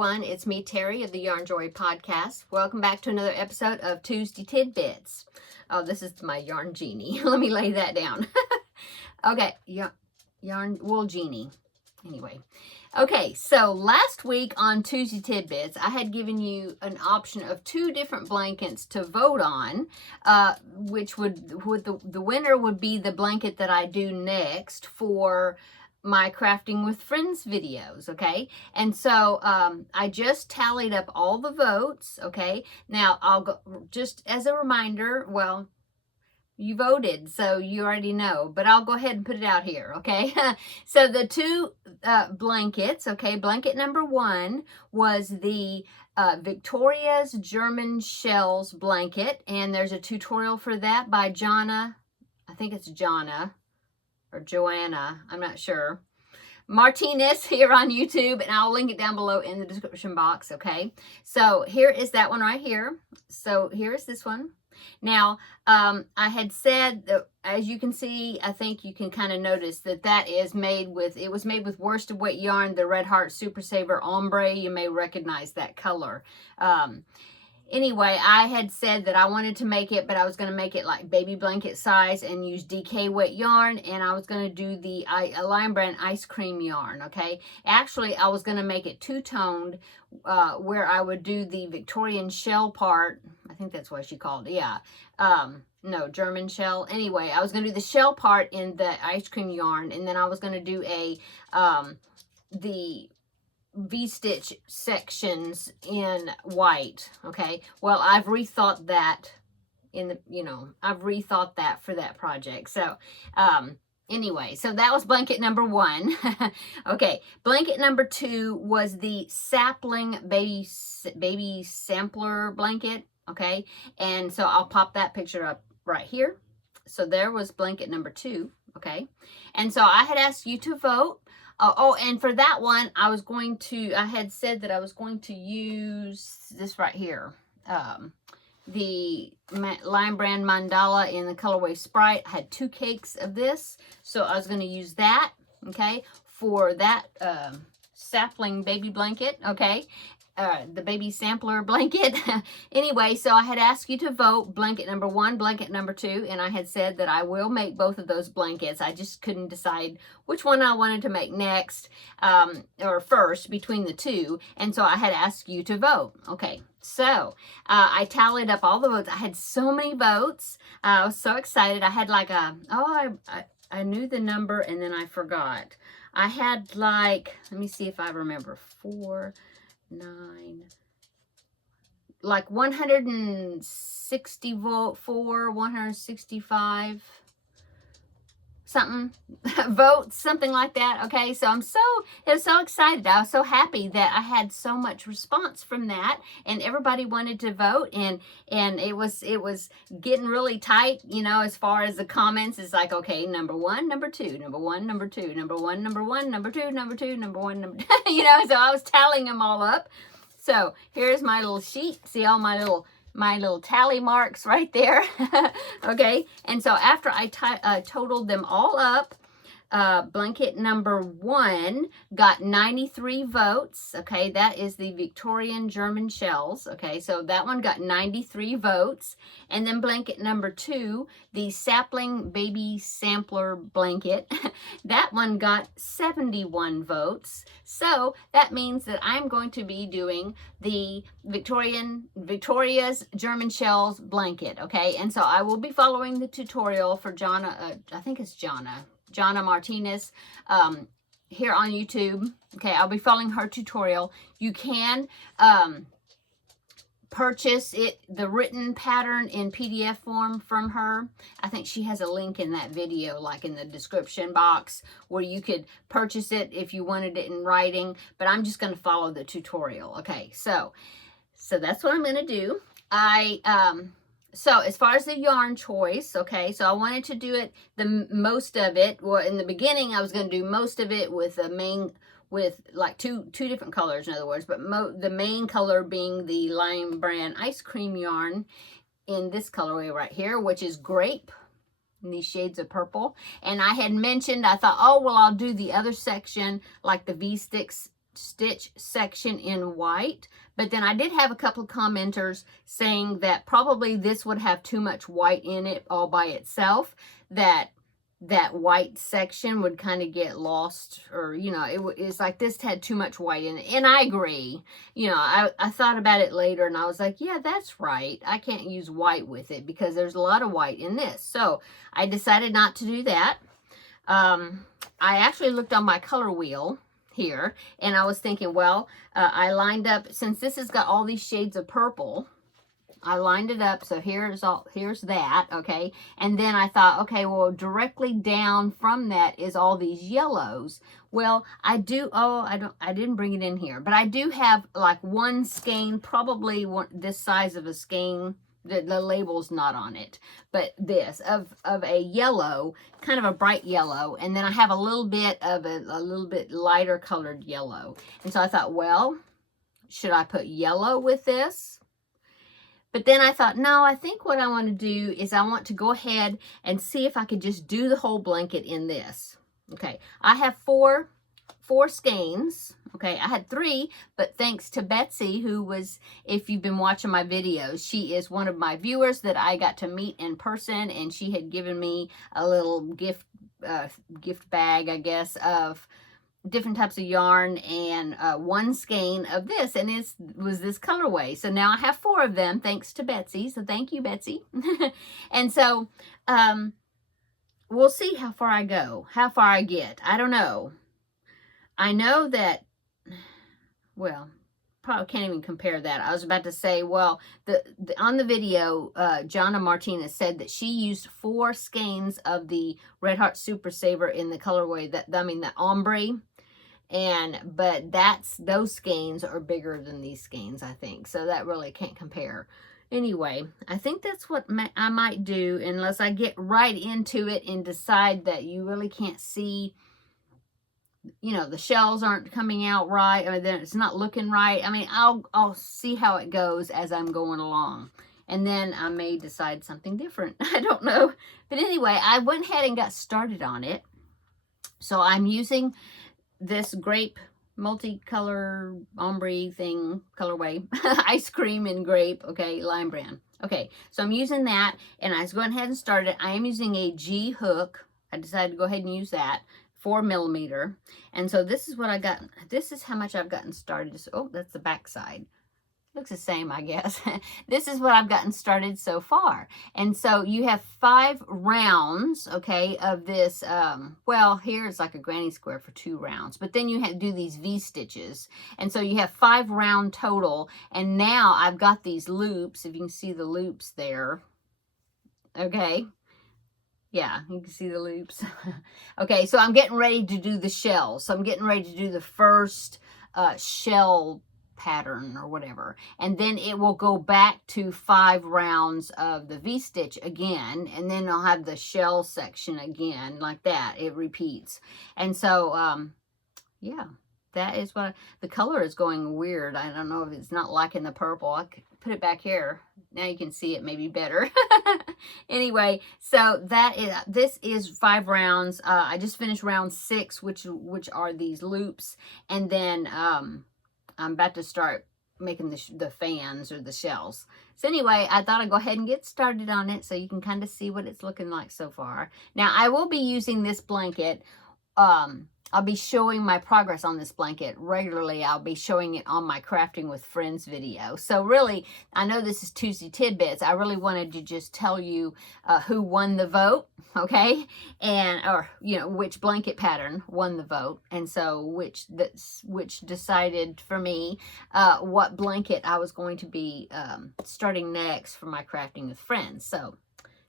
everyone. It's me, Terry, of the Yarn Joy podcast. Welcome back to another episode of Tuesday Tidbits. Oh, this is my yarn genie. Let me lay that down. Okay, yarn wool genie. Anyway. Okay, so last week on Tuesday Tidbits, I had given you an option of 2 different blankets to vote on, which the winner would be the blanket that I do next for my Crafting with Friends videos, okay? And so I just tallied up all the votes, okay? Now, I'll go, just as a reminder, well, you voted, so you already know, but I'll go ahead and put it out here, okay? So the 2 blankets, okay, blanket number 1 was the Victoria's German Shells blanket, and there's a tutorial for that by Jonna, I think it's Jonna, or Joanna, I'm not sure, Martinez here on YouTube, and I'll link it down below in the description box, okay? So here is that one right here. So here is this one. Now, I had said that, as you can see, I think you can kind of notice that that is made with, it was made with worsted weight yarn, the Red Heart Super Saver Ombre. You may recognize that color. Anyway, I had said that I wanted to make it, but I was going to make it like baby blanket size and use DK wet yarn, and I was going to do the Lion Brand ice cream yarn, okay? Actually, I was going to make it two-toned, where I would do the Victorian shell part. I think that's what she called it, yeah. No, German shell. Anyway, I was going to do the shell part in the ice cream yarn, and then I was going to do the V-stitch sections in white, okay? Well, I've rethought that I've rethought that for that project. So, anyway, so that was blanket number 1. Okay, blanket number 2 was the sapling baby sampler blanket, okay? And so I'll pop that picture up right here. So there was blanket number 2, okay? And so I had asked you to vote. Oh, and for that one, I had said that I was going to use this right here. The Lion Brand Mandala in the colorway Sprite. I had 2 cakes of this. So I was going to use that, okay, for that sapling baby blanket, okay. The baby sampler blanket. Anyway, so I had asked you to vote blanket number 1, blanket number 2, and I had said that I will make both of those blankets. I just couldn't decide which one I wanted to make next, or first between the 2, and so I had asked you to vote. Okay, so I tallied up all the votes. I had so many votes. I was so excited. I had like I knew the number and then I forgot. I had like, let me see if I remember, 4, 9, like 164, 165 something votes, something like that. Okay, so it was so excited. I was so happy that I had so much response from that, and everybody wanted to vote, and it was getting really tight, you know, as far as the comments. It's like, okay, number 1, number 2, number 1, number 2, number 1, number 1, number 2, number 2, number 1, number 2, you know, so I was tallying them all up. So here's my little sheet. See all my little tally marks right there. Okay, and so after I totaled them all up, blanket number 1 got 93 votes. Okay, that is the Victorian German Shells. Okay, so that one got 93 votes. And then blanket number 2, the sapling baby sampler blanket, that one got 71 votes. So that means that I'm going to be doing the Victoria's German Shells blanket. Okay, and so I will be following the tutorial for Jonna, I think it's Jonna Martinez, here on YouTube. Okay, I'll be following her tutorial. You can purchase the written pattern in PDF form from her. I think she has a link in that video, like in the description box, where you could purchase it if you wanted it in writing, but I'm just going to follow the tutorial. Okay, so that's what I'm going to do. So as far as the yarn choice, okay, so I wanted to do it, most of it, well, in the beginning, I was going to do most of it with like two different colors, in other words, but the main color being the Lion Brand ice cream yarn in this colorway right here, which is grape, in these shades of purple. And I had mentioned, I thought, oh, well, I'll do the other section, like the V-sticks stitch section in white, but then I did have a couple of commenters saying that probably this would have too much white in it all by itself, that white section would kind of get lost, or it's like this had too much white in it. And I agree. I thought about it later and I was like, yeah, that's right, I can't use white with it because there's a lot of white in this. So I decided not to do that. I actually looked on my color wheel here and I was thinking, well, I lined up, since this has got all these shades of purple, I lined it up, so here's that, okay? And then I thought, okay, well, directly down from that is all these yellows. Well, I didn't bring it in here, but I do have like one skein, probably this size of a skein. The label's not on it, but this of a yellow, kind of a bright yellow, and then I have a little bit of a little bit lighter colored yellow. And so I thought, well, should I put yellow with this? But then I thought, no, I think what I want to do is I want to go ahead and see if I could just do the whole blanket in this. Okay, I have four skeins. Okay, I had 3, but thanks to Betsy, who was, if you've been watching my videos, she is one of my viewers that I got to meet in person, and she had given me a little gift bag, I guess, of different types of yarn and one skein of this, and it was this colorway. So now I have 4 of them thanks to Betsy. So thank you, Betsy. And so we'll see how far I go, how far I get. I don't know. I know that, well, probably can't even compare that. I was about to say, well, on the video, Jonna Martinez said that she used 4 skeins of the Red Heart Super Saver in the colorway the ombre. But those skeins are bigger than these skeins, I think. So that really can't compare. Anyway, I think that's what I might do, unless I get right into it and decide that you really can't see, the shells aren't coming out right, or then it's not looking right. I mean, I'll see how it goes as I'm going along. And then I may decide something different. I don't know. But anyway, I went ahead and got started on it. So I'm using this grape multicolor ombre thing, colorway, ice cream and grape, okay, lime brand. Okay, so I'm using that, and I was going ahead and started. I am using a G hook. I decided to go ahead and use that, 4mm. And so this is what I got. This is how much I've gotten started. So, oh, that's the back side. Looks the same, I guess. This is what I've gotten started so far. And so you have 5 rounds, okay, of this, well, here's like a granny square for 2 rounds, but then you have to do these V stitches. And so you have 5 round total. And now I've got these loops, if you can see the loops there, okay. Yeah, you can see the loops. Okay, so I'm getting ready to do the shells. So I'm getting ready to do the first shell pattern or whatever, and then it will go back to 5 rounds of the V-stitch again, and then I'll have the shell section again, like that. It repeats. And so yeah, that is what the color is going weird. I don't know if it's not liking the purple. I could put it back here. Now you can see it maybe better. Anyway, so this is 5 rounds. I just finished round 6, which are these loops, and then I'm about to start making the fans or the shells. So anyway, I thought I'd go ahead and get started on it so you can kind of see what it's looking like so far. Now, I will be using this blanket. I'll be showing my progress on this blanket regularly. I'll be showing it on my Crafting with Friends video. So really, I know this is Tuesday Tidbits. I really wanted to just tell you who won the vote, okay? Or which blanket pattern won the vote. And so which decided for me what blanket I was going to be starting next for my Crafting with Friends. So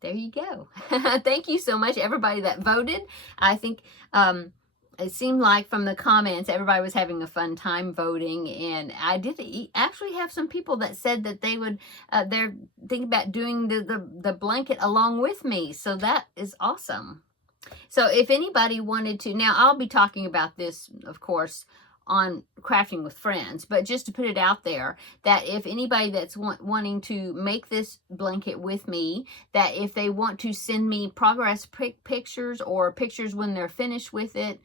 there you go. Thank you so much, everybody that voted. I think it seemed like from the comments, everybody was having a fun time voting. And I did actually have some people that said that they would, they're thinking about doing the blanket along with me. So that is awesome. So if anybody wanted to, now I'll be talking about this, of course, on Crafting with Friends, but just to put it out there, that if anybody that's wanting to make this blanket with me, that if they want to send me progress pictures or pictures when they're finished with it,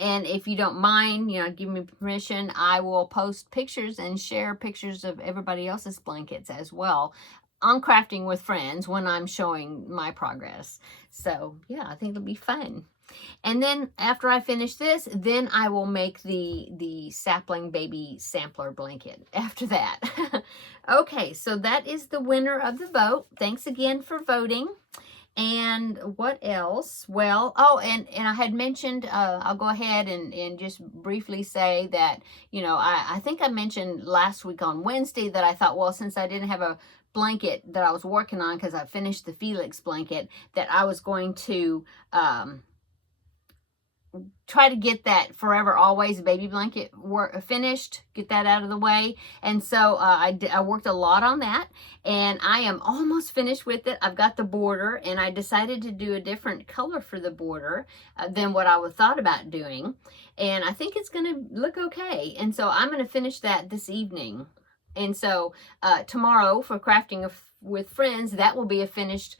And if you don't mind, give me permission, I will post pictures and share pictures of everybody else's blankets as well on Crafting with Friends when I'm showing my progress. So yeah, I think it'll be fun. And then after I finish this, then I will make the sapling baby sampler blanket after that. Okay, so that is the winner of the vote. Thanks again for voting. And what else? Well, oh, and I had mentioned, I'll go ahead and just briefly say that, I think I mentioned last week on Wednesday that I thought, well, since I didn't have a blanket that I was working on because I finished the Felix blanket, that I was going to try to get that Forever Always baby blanket finished, get that out of the way. And so I worked a lot on that, and I am almost finished with it. I've got the border, and I decided to do a different color for the border than what I thought about doing. And I think it's going to look okay. And so I'm going to finish that this evening. And so tomorrow for Crafting with Friends, that will be a finished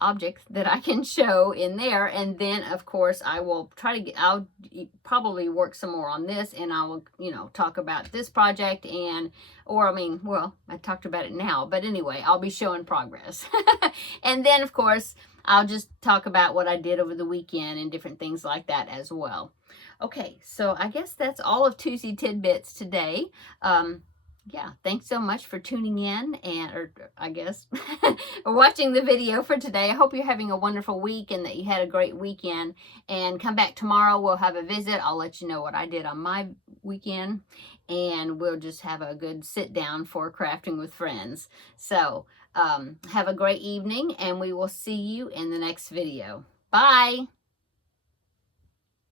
object that I can show in there. And then of course I will I'll probably work some more on this, and I will talk about this project, I talked about it now, but anyway, I'll be showing progress. And then of course I'll just talk about what I did over the weekend and different things like that as well. Okay, so I guess that's all of Tuesday Tidbits today. Yeah, thanks so much for tuning in or watching the video for today. I hope you're having a wonderful week and that you had a great weekend. And come back tomorrow. We'll have a visit. I'll let you know what I did on my weekend. And we'll just have a good sit down for Crafting with Friends. So have a great evening, and we will see you in the next video. Bye.